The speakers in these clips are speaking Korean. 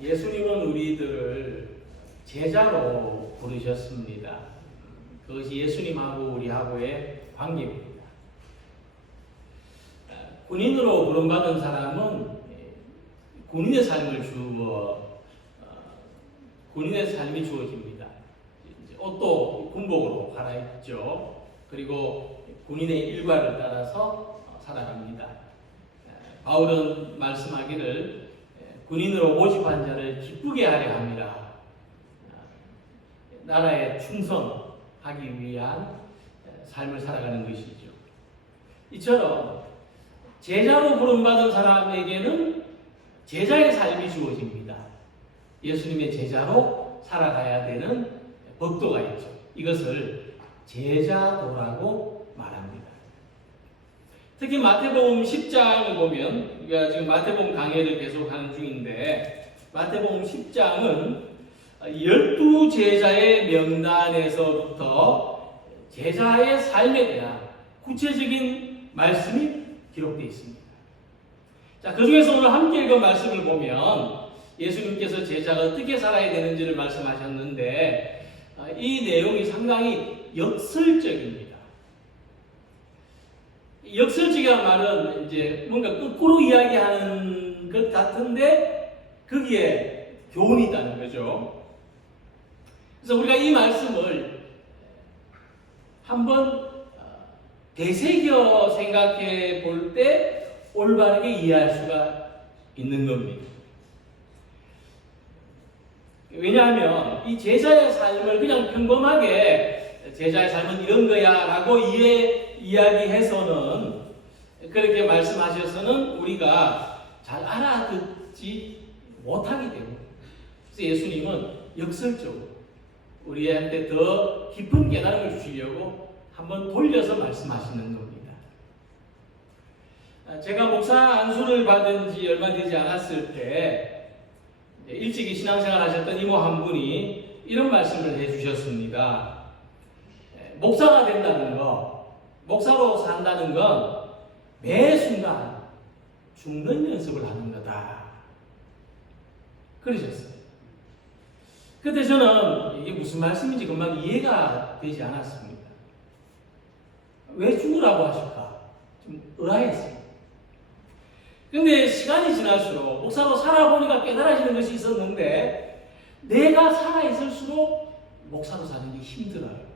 예수님은 우리들을 제자로 부르셨습니다. 그것이 예수님하고 우리하고의 관계입니다. 군인으로 부름받은 사람은 군인의 삶을 군인의 삶이 주어집니다. 옷도 군복으로 갈아입죠. 그리고 군인의 일과를 따라서 살아갑니다. 바울은 말씀하기를 군인으로 모집한 자를 기쁘게 하려 합니다. 나라에 충성하기 위한 삶을 살아가는 것이죠. 이처럼 제자로 부름받은 사람에게는 제자의 삶이 주어집니다. 예수님의 제자로 살아가야 되는 법도가 있죠. 이것을 제자도라고 말합니다. 특히 마태복음 10장을 보면, 우리가 지금 마태복음 강해를 계속하는 중인데, 마태복음 10장은 12제자의 명단에서부터 제자의 삶에 대한 구체적인 말씀이 기록되어 있습니다. 자, 그 중에서 오늘 함께 읽은 말씀을 보면 예수님께서 제자가 어떻게 살아야 되는지를 말씀하셨는데, 이 내용이 상당히 역설적입니다. 역설적이란 말은 이제 뭔가 거꾸로 이야기하는 것 같은데 거기에 교훈이 있다는 거죠. 그래서 우리가 이 말씀을 한번 되새겨 생각해 볼 때 올바르게 이해할 수가 있는 겁니다. 왜냐하면 이 제자의 삶을 그냥 평범하게 제자의 삶은 이런 거야 라고 이야기해서는, 그렇게 말씀하셔서는 우리가 잘 알아듣지 못하기 때문에, 그래서 예수님은 역설적으로 우리한테 더 깊은 깨달음을 주시려고 한번 돌려서 말씀하시는 겁니다. 제가 목사 안수를 받은 지 얼마 되지 않았을 때 일찍이 신앙생활 하셨던 이모 한 분이 이런 말씀을 해주셨습니다. 목사가 된다는 거, 목사로 산다는 건 매 순간 죽는 연습을 하는 거다. 그러셨어요. 그때 저는 이게 무슨 말씀인지 금방 이해가 되지 않았습니다. 왜 죽으라고 하실까? 좀 의아했습니다. 근데 시간이 지날수록 목사로 살아보니까 깨달아지는 것이 있었는데, 내가 살아있을수록 목사로 사는 게 힘들어요.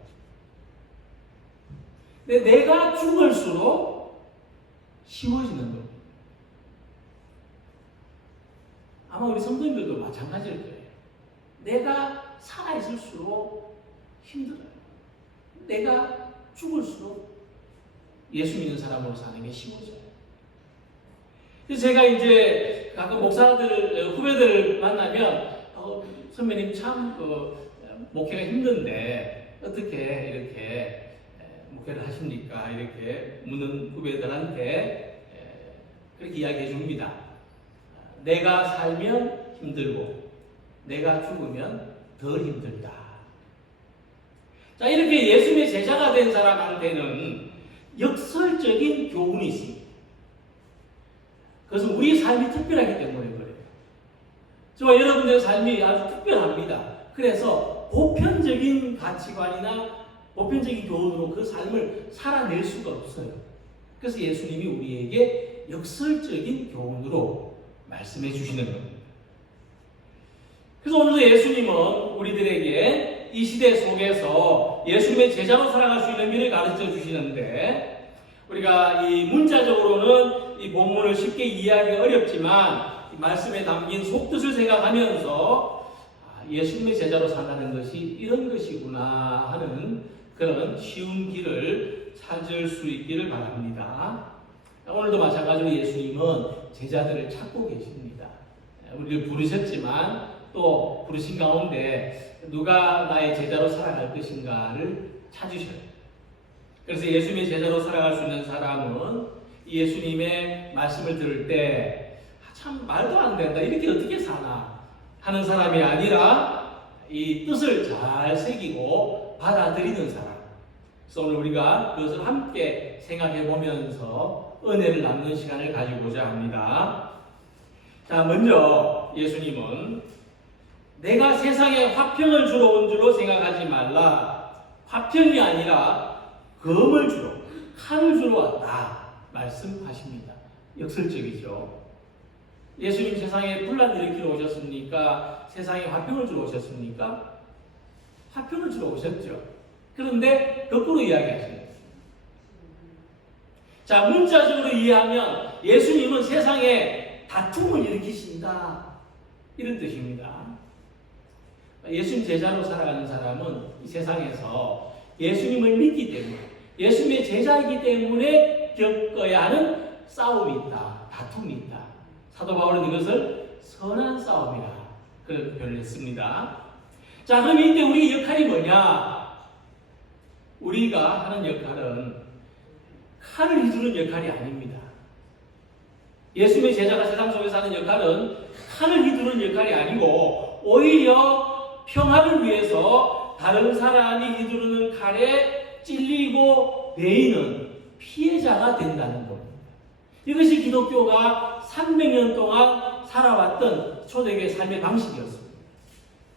근데 내가 죽을수록 쉬워지는 겁니다. 아마 우리 성도님들도 마찬가지일 거예요. 내가 살아있을수록 힘들어요. 내가 죽을수록 예수 믿는 사람으로 사는 게 쉬워져요. 그래서 제가 이제 가끔 목사들, 후배들을 만나면, 선배님 참 목회가 힘든데 어떻게 이렇게 목회를 하십니까? 이렇게 묻는 후배들한테 그렇게 이야기해 줍니다. 내가 살면 힘들고 내가 죽으면 덜 힘들다. 자, 이렇게 예수님의 제자가 된 사람한테는 역설적인 교훈이 있습니다. 그것은 우리 삶이 특별하기 때문에 그래요. 저와 여러분들의 삶이 아주 특별합니다. 그래서 보편적인 가치관이나 보편적인 교훈으로 그 삶을 살아낼 수가 없어요. 그래서 예수님이 우리에게 역설적인 교훈으로 말씀해 주시는 겁니다. 그래서 오늘도 예수님은 우리들에게 이 시대 속에서 예수님의 제자로 살아갈 수 있는 길을 가르쳐 주시는데, 우리가 이 문자적으로는 이 본문을 쉽게 이해하기가 어렵지만 이 말씀에 담긴 속뜻을 생각하면서 예수님의 제자로 산다는 것이 이런 것이구나 하는 그런 쉬운 길을 찾을 수 있기를 바랍니다. 오늘도 마찬가지로 예수님은 제자들을 찾고 계십니다. 우리를 부르셨지만 또 부르신 가운데 누가 나의 제자로 살아갈 것인가를 찾으셔요. 그래서 예수님의 제자로 살아갈 수 있는 사람은 예수님의 말씀을 들을 때 참 말도 안 된다, 이렇게 어떻게 사나 하는 사람이 아니라 이 뜻을 잘 새기고 받아들이는 사람. 그래서 오늘 우리가 그것을 함께 생각해 보면서 은혜를 나누는 시간을 가지고자 합니다. 자, 먼저 예수님은 내가 세상에 화평을 주러 온 줄로 생각하지 말라. 화평이 아니라 검을 주러, 칼을 주러 왔다 말씀하십니다. 역설적이죠. 예수님 세상에 분란 일으키러 오셨습니까? 세상에 화평을 주러 오셨습니까? 화평을 주러 오셨죠. 그런데 거꾸로 이야기하십니다. 자, 문자적으로 이해하면 예수님은 세상에 다툼을 일으키신다, 이런 뜻입니다. 예수님 제자로 살아가는 사람은 이 세상에서 예수님을 믿기 때문에, 예수님의 제자이기 때문에 겪어야 하는 싸움이 있다, 다툼이 있다. 사도 바울은 이것을 선한 싸움이라 그런 표현을 했습니다. 자, 그럼 이때 우리의 역할이 뭐냐? 우리가 하는 역할은 칼을 휘두르는 역할이 아닙니다. 예수님의 제자가 세상 속에서 하는 역할은 칼을 휘두르는 역할이 아니고 오히려 평화를 위해서 다른 사람이 휘두르는 칼에 찔리고 베이는 피해자가 된다는 겁니다. 이것이 기독교가 300년 동안 살아왔던 초대교회 삶의 방식이었습니다.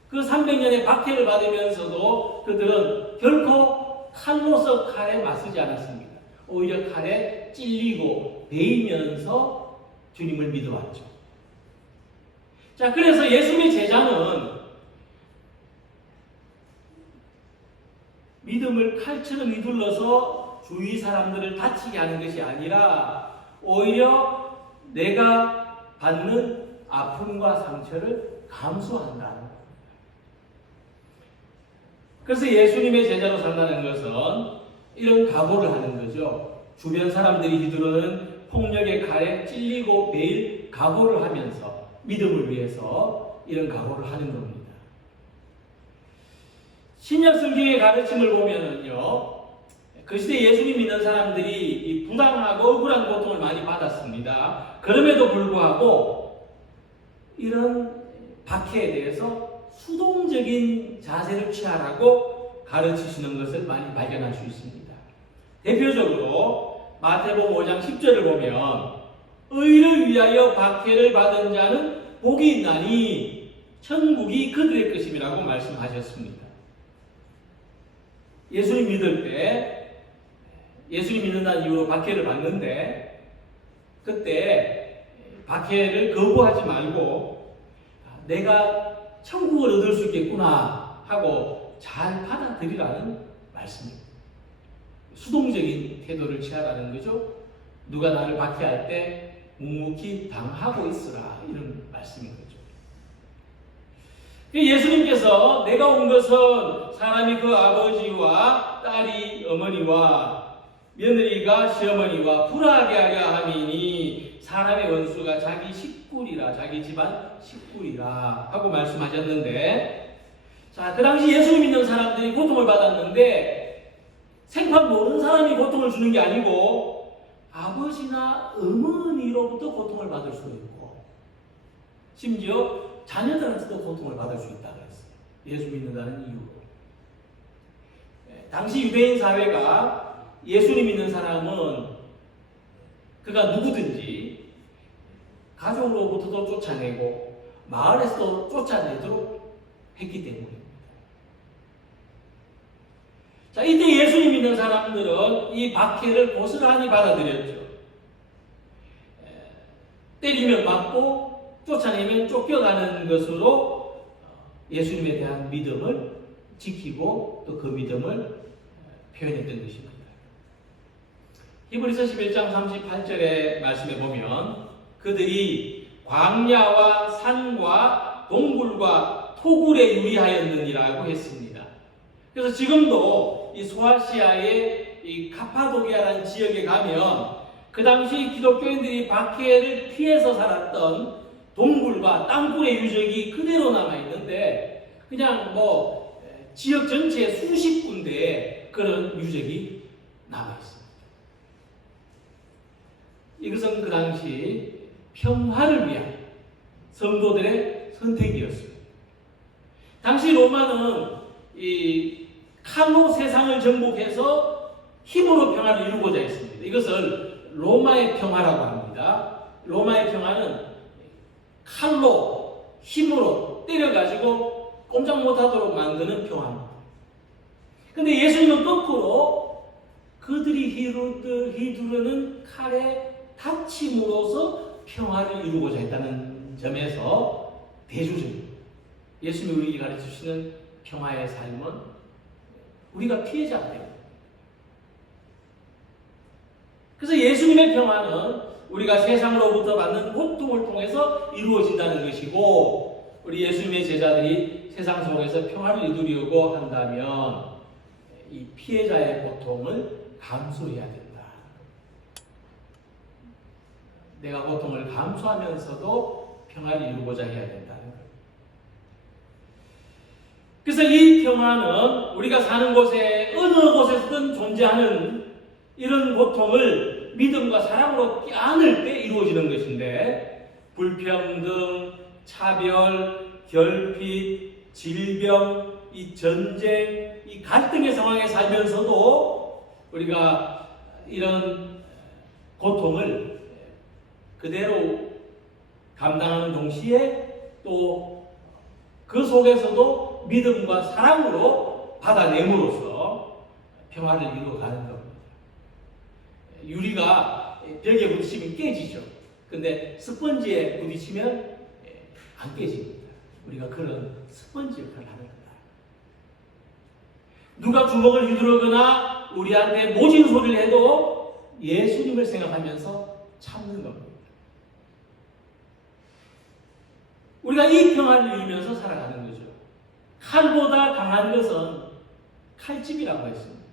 그 300년의 박해를 받으면서도 그들은 결코 칼로서 칼에 맞서지 않았습니다. 오히려 칼에 찔리고 베이면서 주님을 믿어왔죠. 자, 그래서 예수님의 제자는 믿음을 칼처럼 휘둘러서 주위 사람들을 다치게 하는 것이 아니라 오히려 내가 받는 아픔과 상처를 감수한다는 겁니다. 그래서 예수님의 제자로 산다는 것은 이런 각오를 하는 거죠. 주변 사람들이 휘두르는 폭력의 칼에 찔리고 매일 각오를 하면서 믿음을 위해서 이런 각오를 하는 겁니다. 신약 성경의 가르침을 보면은요, 그 시대 예수님 믿는 사람들이 부당하고 억울한 고통을 많이 받았습니다. 그럼에도 불구하고 이런 박해에 대해서 수동적인 자세를 취하라고 가르치시는 것을 많이 발견할 수 있습니다. 대표적으로 마태복음 5장 10절을 보면 의를 위하여 박해를 받은 자는 복이 있나니 천국이 그들의 것임이라고 말씀하셨습니다. 예수님 믿을 때 예수님 믿는다는 이유로 박해를 받는데 그때 박해를 거부하지 말고 내가 천국을 얻을 수 있겠구나 하고 잘 받아들이라는 말씀입니다. 수동적인 태도를 취하라는 거죠. 누가 나를 박해할 때 묵묵히 당하고 있으라, 이런 말씀인 거죠. 예수님께서 내가 온 것은 사람이 그 아버지와 딸이 어머니와 며느리가 시어머니와 불화하게 하려 함이니 사람의 원수가 자기 식구리라, 자기 집안 식구리라 하고 말씀하셨는데, 자, 그 당시 예수님 믿는 사람들이 고통을 받았는데 생판 모르는 사람이 고통을 주는 게 아니고 아버지나 어머니로부터 고통을 받을 수 있고 심지어 자녀들한테도 고통을 받을 수 있다고 했어요. 예수 믿는다는 이유로. 당시 유대인 사회가 예수님 믿는 사람은 그가 누구든지 가족으로부터도 쫓아내고 마을에서도 쫓아내도록 했기 때문입니다. 자, 이때 예수님 믿는 사람들은 이 박해를 고스란히 받아들였죠. 때리면 맞고 쫓아내면 쫓겨가는 것으로 예수님에 대한 믿음을 지키고 또 그 믿음을 표현했던 것입니다. 히브리서 11장 38절의 말씀에 보면 그들이 광야와 산과 동굴과 토굴에 유리하였느니라고 했습니다. 그래서 지금도 이 소아시아의 이 카파도기아라는 지역에 가면 그 당시 기독교인들이 박해를 피해서 살았던 동굴과 땅굴의 유적이 그대로 남아 있는데 그냥 지역 전체에 수십 군데에 그런 유적이 남아 있습니다. 이것은 그 당시 평화를 위한 성도들의 선택이었습니다. 당시 로마는 이 칼로 세상을 정복해서 힘으로 평화를 이루고자 했습니다. 이것을 로마의 평화라고 합니다. 로마의 평화는 칼로 힘으로 때려가지고 꼼짝 못하도록 만드는 평화입니다. 근데 예수님은 거꾸로 그들이 휘두르는 칼에 다침으로써 평화를 이루고자 했다는 점에서 대조적입니다. 예수님이 우리에게 가르쳐주시는 평화의 삶은 우리가 피해자가 됩니다. 그래서 예수님의 평화는 우리가 세상으로부터 받는 고통을 통해서 이루어진다는 것이고, 우리 예수님의 제자들이 세상 속에서 평화를 이루려고 한다면 이 피해자의 고통을 감수해야 된다. 내가 고통을 감수하면서도 평화를 이루고자 해야 된다는 거예요. 그래서 이 평화는 우리가 사는 곳에 어느 곳에서든 존재하는 이런 고통을 믿음과 사랑으로 껴안을 때 이루어지는 것인데, 불평등, 차별, 결핍, 질병, 이 전쟁, 이 갈등의 상황에 살면서도 우리가 이런 고통을 그대로 감당하는 동시에 또 그 속에서도 믿음과 사랑으로 받아내므로써 평화를 이루어가는 겁니다. 유리가 벽에 부딪히면 깨지죠. 근데 스펀지에 부딪히면 안 깨집니다. 우리가 그런 스펀지 역할을 하는 겁니다. 누가 주먹을 휘두르거나 우리한테 모진 소리를 해도 예수님을 생각하면서 참는 겁니다. 우리가 이 평화를 이루면서 살아가는 거죠. 칼보다 강한 것은 칼집이라고 했습니다.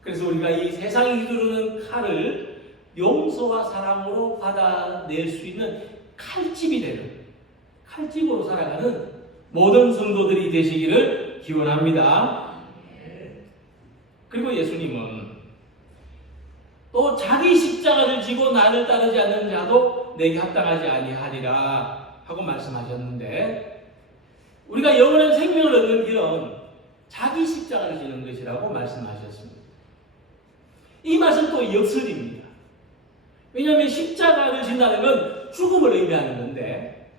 그래서 우리가 이 세상이 휘두르는 칼을 용서와 사랑으로 받아낼 수 있는 칼집이 되는, 칼집으로 살아가는 모든 성도들이 되시기를 기원합니다. 그리고 예수님은 또 자기 십자가를 지고 나를 따르지 않는 자도 내게 합당하지 아니하리라 하고 말씀하셨는데, 우리가 영원한 생명을 얻는 길은 자기 십자가를 지는 것이라고 말씀하셨습니다. 이 말은 또 역설입니다. 왜냐하면 십자가를 진다는 건 죽음을 의미하는 건데,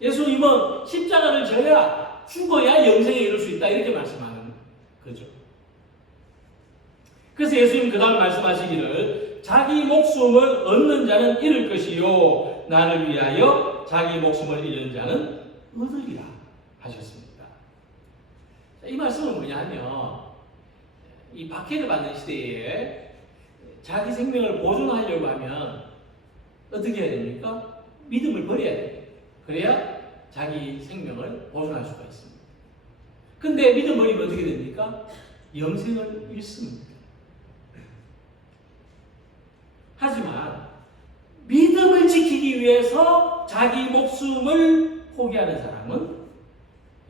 예수님은 십자가를 져야 죽어야 영생에 이룰 수 있다 이렇게 말씀하는 거죠. 그래서 예수님 그 다음 말씀하시기를 자기 목숨을 얻는 자는 잃을 것이요 나를 위하여 자기 목숨을 잃는 자는 얻으리라 하셨습니다. 이 말씀은 뭐냐면, 이 박해를 받는 시대에 자기 생명을 보존하려고 하면 어떻게 해야 됩니까? 믿음을 버려야 돼요. 그래야 자기 생명을 보존할 수가 있습니다. 근데 믿음 버리면 어떻게 됩니까? 영생을 잃습니다. 하지만 믿음을 지키기 위해서 자기 목숨을 포기하는 사람은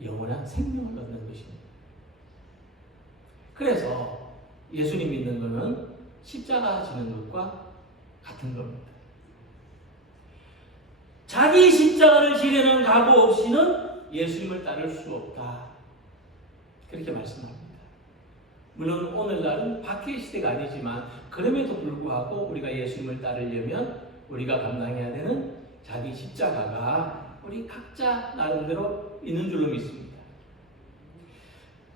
영원한 생명을 얻는 것입니다. 그래서 예수님 믿는 것은 십자가 지는 것과 같은 겁니다. 자기 십자가를 지려는 각오 없이는 예수님을 따를 수 없다. 그렇게 말씀합니다. 물론 오늘날은 박해 시대가 아니지만 그럼에도 불구하고 우리가 예수님을 따르려면 우리가 감당해야 되는 자기 십자가가 우리 각자 나름대로 있는 줄로 믿습니다.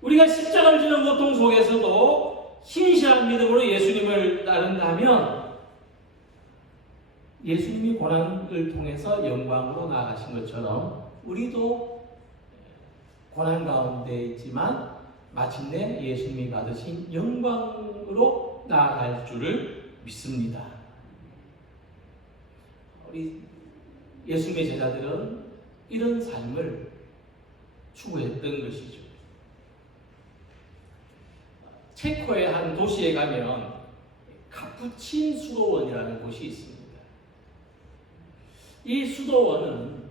우리가 십자가를 지는 고통 속에서도 신실한 믿음으로 예수님을 따른다면 예수님이 고난을 통해서 영광으로 나아가신 것처럼 우리도 고난 가운데 있지만 마침내 예수님이 받으신 영광으로 나아갈 줄을 믿습니다. 우리 예수님의 제자들은 이런 삶을 추구했던 것이죠. 체코의 한 도시에 가면 카푸친 수도원이라는 곳이 있습니다. 이 수도원은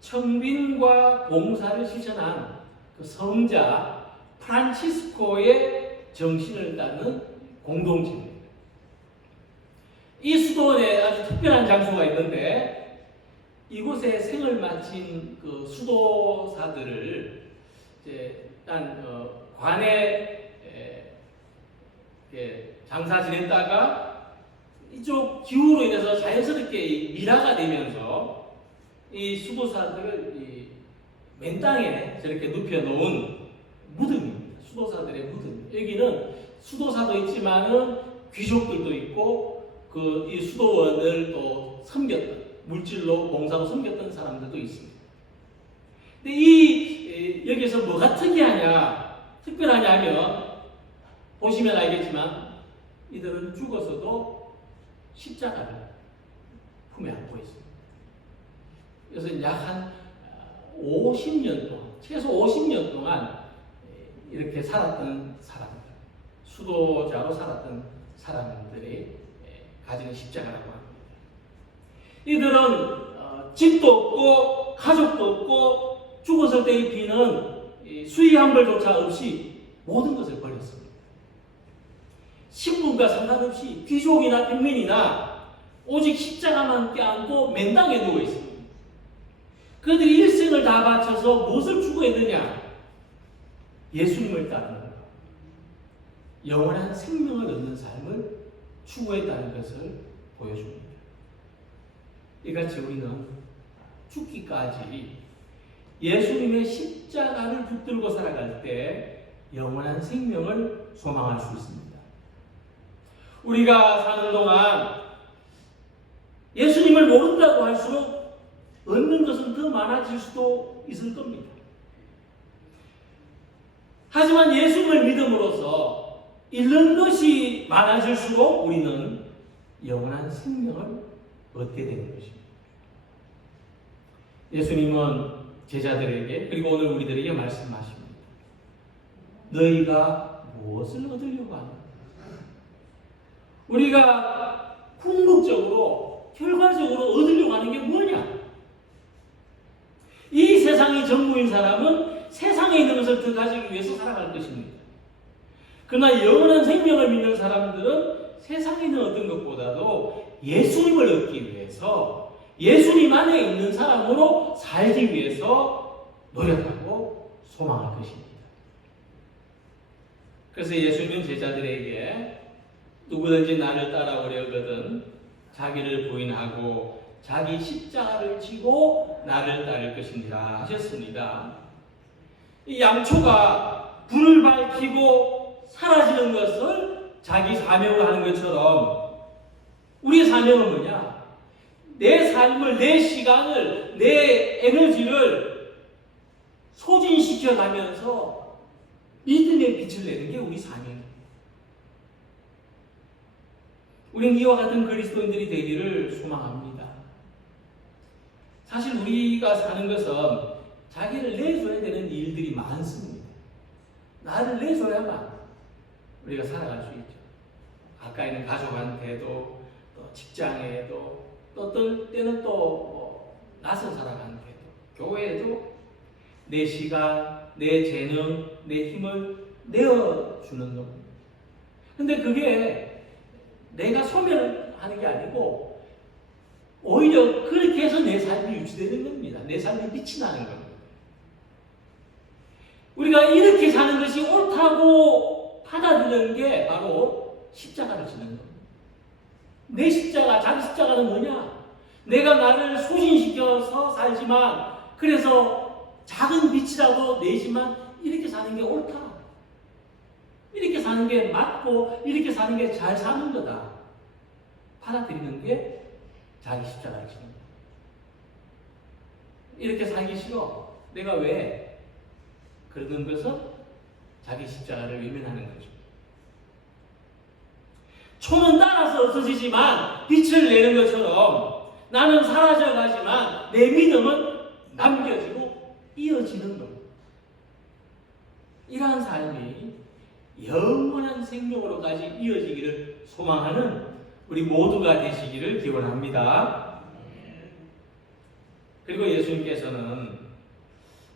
청빈과 봉사를 실천한 그 성자 프란치스코의 정신을 따르는 공동체입니다. 이 수도원에 아주 특별한 장소가 있는데, 이곳에 생을 마친 그 수도사들을 일단 관에 장사 지냈다가 이쪽 기후로 인해서 자연스럽게 미라가 되면서 이 수도사들을 이 맨 땅에 저렇게 눕혀놓은 무덤입니다. 수도사들의 무덤. 여기는 수도사도 있지만은 귀족들도 있고 그 이 수도원을 또 섬겼던 물질로 봉사로 섬겼던 사람들도 있습니다. 근데 여기서 뭐가 특별하냐 하면 보시면 알겠지만 이들은 죽어서도 십자가를 품에 안고 있습니다. 그래서 약 한 50년 동안, 최소 50년 동안 이렇게 살았던 사람들, 수도자로 살았던 사람들이 가지는 십자가라고 합니다. 이들은 집도 없고 가족도 없고 죽었을 때 입히는 수의 한 벌조차 없이 모든 것을 버렸습니다. 신분과 상관없이 귀족이나 평민이나 오직 십자가만 껴안고 맨땅에 누워 있습니다. 그들이 일생을 다 바쳐서 무엇을 추구했느냐? 예수님을 따르는 것, 영원한 생명을 얻는 삶을 추구했다는 것을 보여줍니다. 이같이 우리는 죽기까지 예수님의 십자가를 붙들고 살아갈 때 영원한 생명을 소망할 수 있습니다. 우리가 사는 동안 예수님을 모른다고 할수록 얻는 것은 더 많아질 수도 있을 겁니다. 하지만 예수님을 믿음으로써 잃는 것이 많아질수록 우리는 영원한 생명을 얻게 되는 것입니다. 예수님은 제자들에게 그리고 오늘 우리들에게 말씀하십니다. 너희가 무엇을 얻으려고 하는가? 우리가 궁극적으로 결과적으로 얻으려고 하는 게 뭐냐? 이 세상이 전부인 사람은 세상에 있는 것을 더 가지기 위해서 살아갈 것입니다. 그러나 영원한 생명을 믿는 사람들은 세상에 있는 어떤 것보다도 예수님을 얻기 위해서 예수님 안에 있는 사람으로 살기 위해서 노력하고 소망할 것입니다. 그래서 예수님은 제자들에게 누구든지 나를 따라오려거든 자기를 부인하고 자기 십자가를 지고 나를 따를 것이니라 하셨습니다. 이 양초가 불을 밝히고 사라지는 것을 자기 사명으로 하는 것처럼 우리의 사명은 뭐냐? 내 삶을, 내 시간을, 내 에너지를 소진시켜 가면서 믿음의 빛을 내는 게 우리 사명입니다. 우리는 이와 같은 그리스도인들이 되기를 소망합니다. 사실 우리가 사는 것은 자기를 내줘야 되는 일들이 많습니다. 나를 내줘야만 우리가 살아갈 수 있죠. 가까이 있는 가족한테도, 또 직장에도, 또 어떨 때는 또 낯선 사람한테도, 교회에도 내 시간, 내 재능, 내 힘을 내어주는 겁니다. 근데 그게 내가 소멸하는 게 아니고 오히려 그렇게 해서 내 삶이 유지되는 겁니다. 내 삶이 빛이 나는 겁니다. 우리가 이렇게 사는 것이 옳다고 받아들이는 게 바로 십자가를 지는 겁니다. 내 십자가, 자기 십자가는 뭐냐? 내가 나를 소진시켜서 살지만 그래서 작은 빛이라도 내지만 이렇게 사는 게 옳다. 이렇게 사는 게 맞고 이렇게 사는 게 잘 사는 거다. 받아들이는 게 자기 십자가를 지는 거다. 이렇게 살기 싫어. 내가 왜? 그러는 것은 자기 십자가를 외면하는 거죠. 초는 따라서 없어지지만 빛을 내는 것처럼 나는 사라져가지만 내 믿음은 남겨지고 이어지는 겁니다. 이러한 삶이 영원한 생명으로까지 이어지기를 소망하는 우리 모두가 되시기를 기원합니다. 그리고 예수님께서는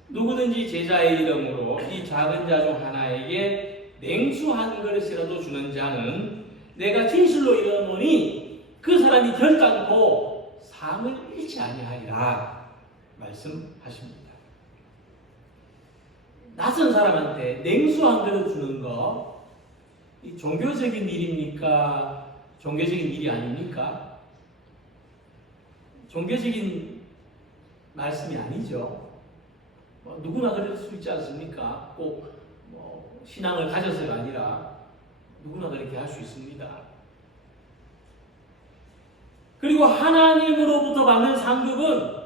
누구든지 제자의 이름으로 이 작은 자 중 하나에게 냉수 한 그릇이라도 주는 자는 내가 진실로 이르노니 그 사람이 결단코 상을 잃지 아니하리라 말씀하십니다. 낯선 사람한테 냉수 한 그릇 주는 거, 이 종교적인 일입니까? 종교적인 일이 아닙니까? 종교적인 말씀이 아니죠. 누구나 그럴 수 있지 않습니까? 꼭 신앙을 가져서가 아니라 누구나 그렇게 할 수 있습니다. 그리고 하나님으로부터 받는 상급은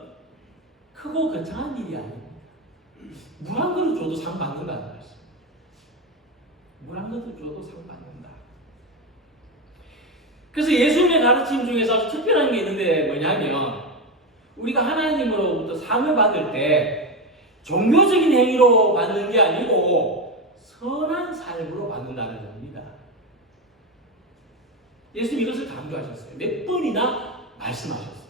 크고 거창한 일이 아닙니다. 물 한 그릇 줘도 상 받는다는 말씀. 물 한 그릇 줘도 상 받는다. 그래서 예수님의 가르침 중에서 아주 특별한 게 있는데 뭐냐면, 우리가 하나님으로부터 상을 받을 때 종교적인 행위로 받는 게 아니고 선한 삶으로 받는다는 겁니다. 예수님 이것을 강조하셨어요. 몇 번이나 말씀하셨어요.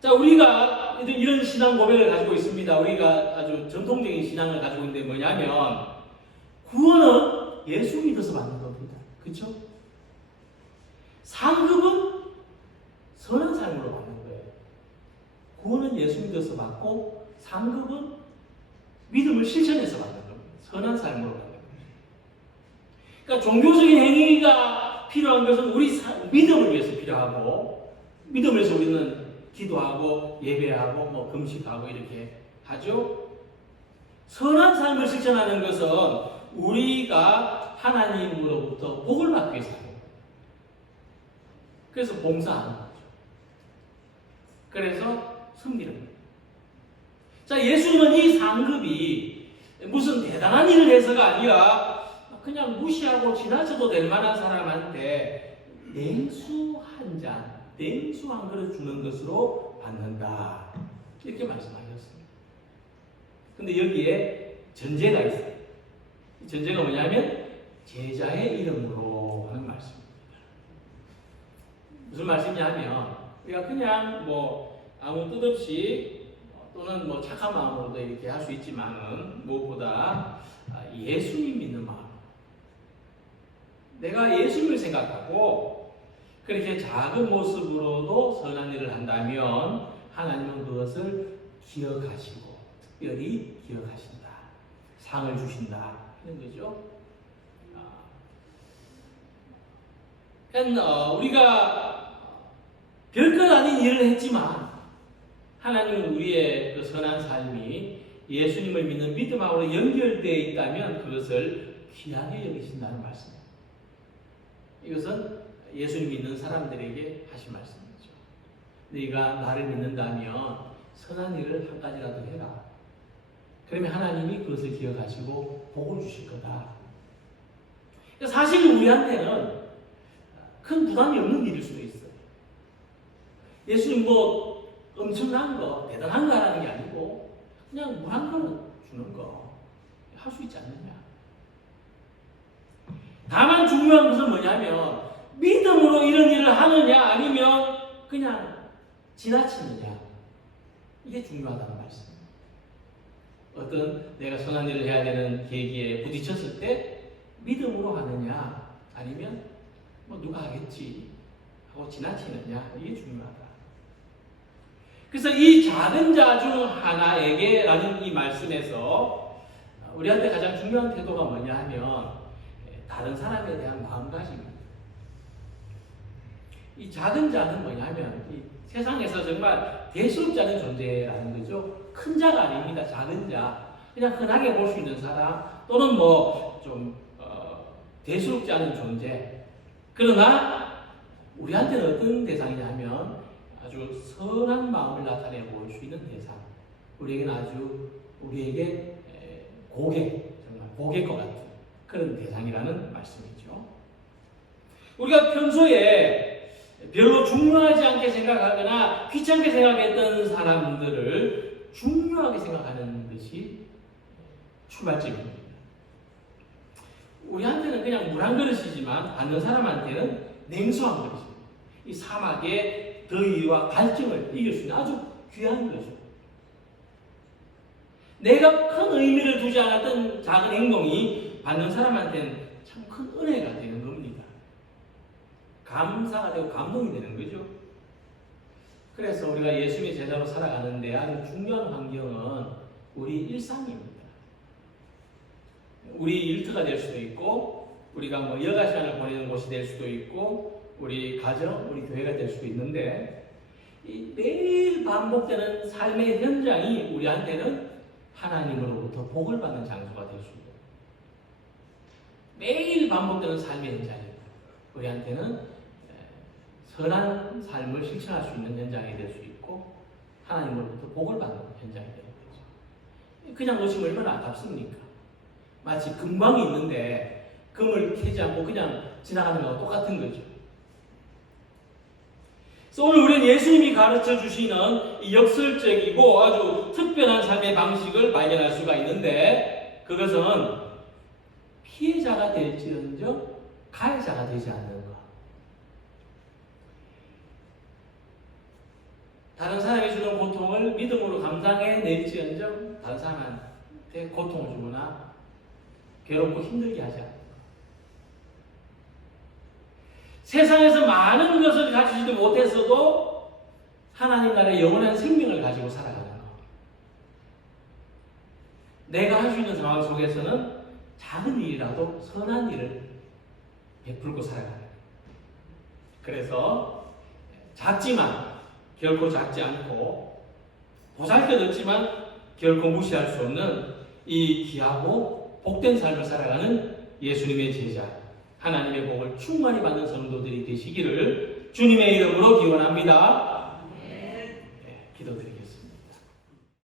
자, 우리가 이런 신앙 고백을 가지고 있습니다. 우리가 아주 전통적인 신앙을 가지고 있는데 뭐냐면, 구원은 예수 믿어서 받는 겁니다. 그렇죠? 상급은 선한 삶으로 받는 거예요. 구원은 예수 믿어서 받고, 상급은 믿음을 실천해서 받는 겁니다. 선한 삶으로 받는 겁니다. 그러니까 종교적인 행위가 필요한 것은 우리 믿음을 위해서 필요하고, 믿음을 위해서 우리는 기도하고 예배하고 금식하고 이렇게 하죠. 선한 삶을 실천하는 것은 우리가 하나님으로부터 복을 받기 위해서 하는 거예요. 그래서 봉사하는 거죠. 그래서 섬기는 거예요. 자, 예수님은 이 상급이 무슨 대단한 일을 해서가 아니라 그냥 무시하고 지나쳐도 될 만한 사람한테 냉수 한 잔, 냉수 한 그릇 주는 것으로 받는다. 이렇게 말씀하셨습니다. 근데 여기에 전제가 있어요. 이 전제가 뭐냐면 제자의 이름으로 하는 말씀입니다. 무슨 말씀이냐면, 우리가 그냥 아무 뜻 없이 또는 착한 마음으로도 이렇게 할 수 있지만은 무엇보다 예수님 믿는 마음, 내가 예수님을 생각하고 그렇게 작은 모습으로도 선한 일을 한다면 하나님은 그것을 기억하시고 특별히 기억하신다. 상을 주신다. 하는 거죠. 그러니까 우리가 별것 아닌 일을 했지만 하나님은 우리의 그 선한 삶이 예수님을 믿는 믿음하고 연결되어 있다면 그것을 귀하게 여기신다는 말씀입니다. 이것은 예수님 믿는 사람들에게 하신 말씀이죠. 네가 나를 믿는다면 선한 일을 한 가지라도 해라. 그러면 하나님이 그것을 기억하시고 복을 주실 거다. 사실 우리한테는 큰 부담이 없는 일일 수도 있어요. 예수님 엄청난 거, 대단한 거 하라는 게 아니고 그냥 물 한 그릇 주는 거 할 수 있지 않느냐. 다만 중요한 것은 뭐냐면 믿음으로 이런 일을 하느냐 아니면 그냥 지나치느냐, 이게 중요하다는 말씀입니다. 어떤 내가 선한 일을 해야 되는 계기에 부딪혔을 때 믿음으로 하느냐 아니면 누가 하겠지 하고 지나치느냐, 이게 중요하다. 그래서 이 작은 자 중 하나에게 라는 이 말씀에서 우리한테 가장 중요한 태도가 뭐냐 하면 다른 사람에 대한 마음가짐입니다. 이 작은 자는 뭐냐면 이 세상에서 정말 대수롭지 않은 존재라는 거죠. 큰 자가 아닙니다. 작은 자, 그냥 흔하게 볼 수 있는 사람 또는 좀 대수롭지 않은 존재. 그러나 우리한테는 어떤 대상이냐 하면 아주 선한 마음을 나타내 보일 수 있는 대상. 우리에게 정말 고객과 같은 그런 대상이라는 말씀이죠. 우리가 평소에 별로 중요하지 않게 생각하거나 귀찮게 생각했던 사람들을 중요하게 생각하는 것이 출발점입니다. 우리한테는 그냥 물 한 그릇이지만 받는 사람한테는 냉수한 그릇입니다. 이 사막의 더위와 갈증을 이길 수 있는 아주 귀한 거죠. 내가 큰 의미를 두지 않았던 작은 행동이 받는 사람한테는 참 큰 은혜가 되는 겁니다. 감사가 되고 감동이 되는 거죠. 그래서 우리가 예수님의 제자로 살아가는데 아주 중요한 환경은 우리 일상입니다. 우리 일터가 될 수도 있고 우리가 여가 시간을 보내는 곳이 될 수도 있고 우리 가정, 우리 교회가 될 수도 있는데 이 매일 반복되는 삶의 현장이 우리한테는 하나님으로부터 복을 받는 장소가 될 수 있고, 매일 반복되는 삶의 현장이 우리한테는 선한 삶을 실천할 수 있는 현장이 될 수 있고, 하나님으로부터 복을 받는 현장이 되는 거죠. 그냥 놓치면 얼마나 아깝습니까? 마치 금광이 있는데 금을 캐지 않고 그냥 지나가는 거와 똑같은 거죠. 그래서 오늘 우리는 예수님이 가르쳐 주시는 이 역설적이고 아주 특별한 삶의 방식을 발견할 수가 있는데, 그것은 피해자가 될지언정 가해자가 되지 않는 것. 다른 사람이 주는 고통을 믿음으로 감당해낼지언정 다른 사람한테 고통을 주거나 괴롭고 힘들게 하지 않는 것. 세상에서 많은 것을 가지지도 못했어도 하나님 나라의 영원한 생명을 가지고 살아가는 것. 내가 할 수 있는 상황 속에서는 작은 일이라도 선한 일을 베풀고 살아가는 것. 그래서 작지만 결코 작지 않고 보잘것없지만 결코 무시할 수 없는 이 귀하고 복된 삶을 살아가는 예수님의 제자, 하나님의 복을 충만히 받는 성도들이 되시기를 주님의 이름으로 기원합니다.